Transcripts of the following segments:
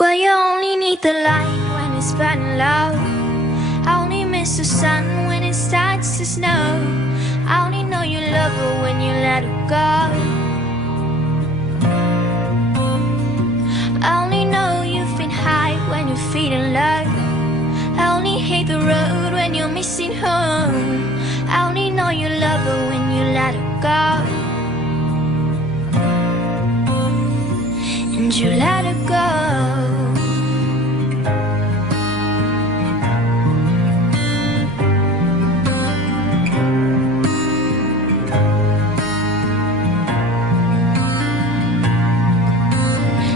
Well, you only need the light when it's burning low. I only miss the sun when it starts to snow. I only know you love her when you let her go. I only know you've been high when you're feeling low. I only hate the road when you're missing home. I only know you love her when you let her go. And you let her go.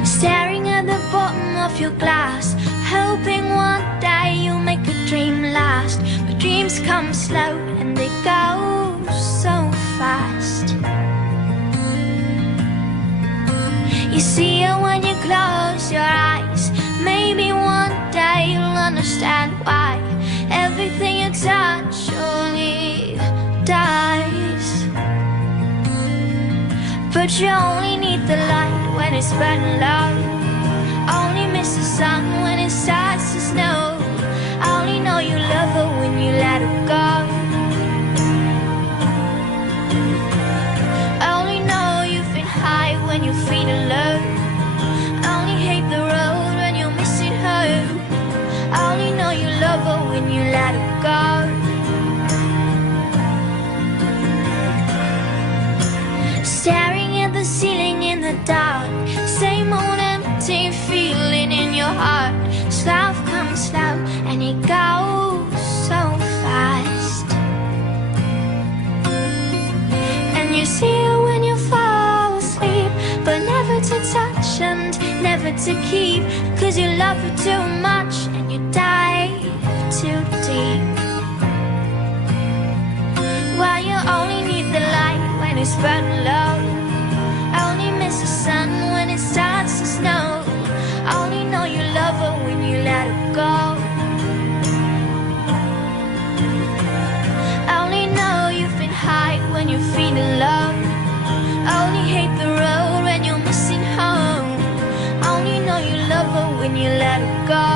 Staring at the bottom of your glass, hoping one day you'll make a dream last. But dreams come slow and they go so fast. You see her when you close your eyes. Maybe one day you'll understand why everything you touch surely dies. But you only need the light when it's burning low. Only miss the sun when it starts to snow. I only know you love her when you let her go. I only know you've been high when you're feeling low. I only hate the road when you're missing home. I only know you love her when you let her go. Staring at the ceiling in the dark, same old empty feeling in your heart. Love comes slow and it goes so fast. And you see her when you fall asleep, but never to touch and never to keep. Cause you love her too much and you dive too deep. Well, you only need the light when it's burning low. I only miss the sun when it starts to snow. I only know you love her when you let her go. I only know you've been high when you're feeling low. I only hate the road when you're missing home. I only know you love her when you let her go.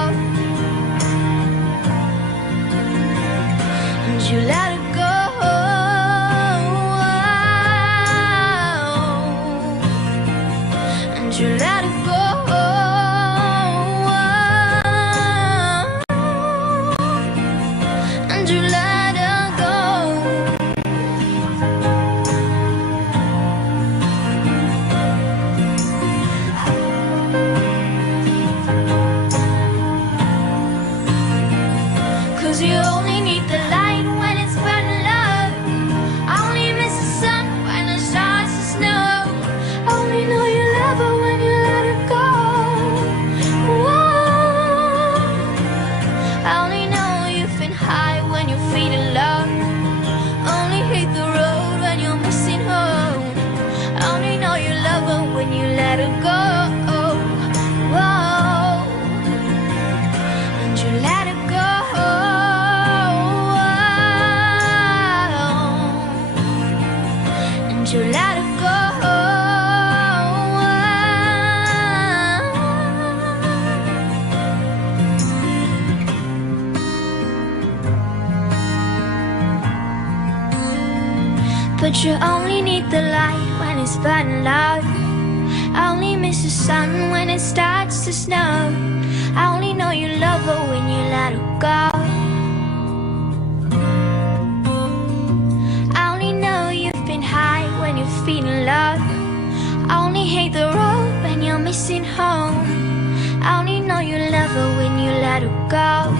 And you let her go. And you let her go. And you let her go. Cause you only need the light when it's burning low. I only miss the sun when it starts to snow. I only know you love her when you let her go. Whoa. I only know you've been high when you're feeling low. I only hate the road when you're missing home. I only know you love her when you let her go. Whoa. And you let her go. And you let her go. But you only need the light when it's burning low. I only miss the sun when it starts to snow. I only know you love her when you let her go. I only know you've been high when you're feeling low. I only hate the road when you're missing home. I only know you love her when you let her go.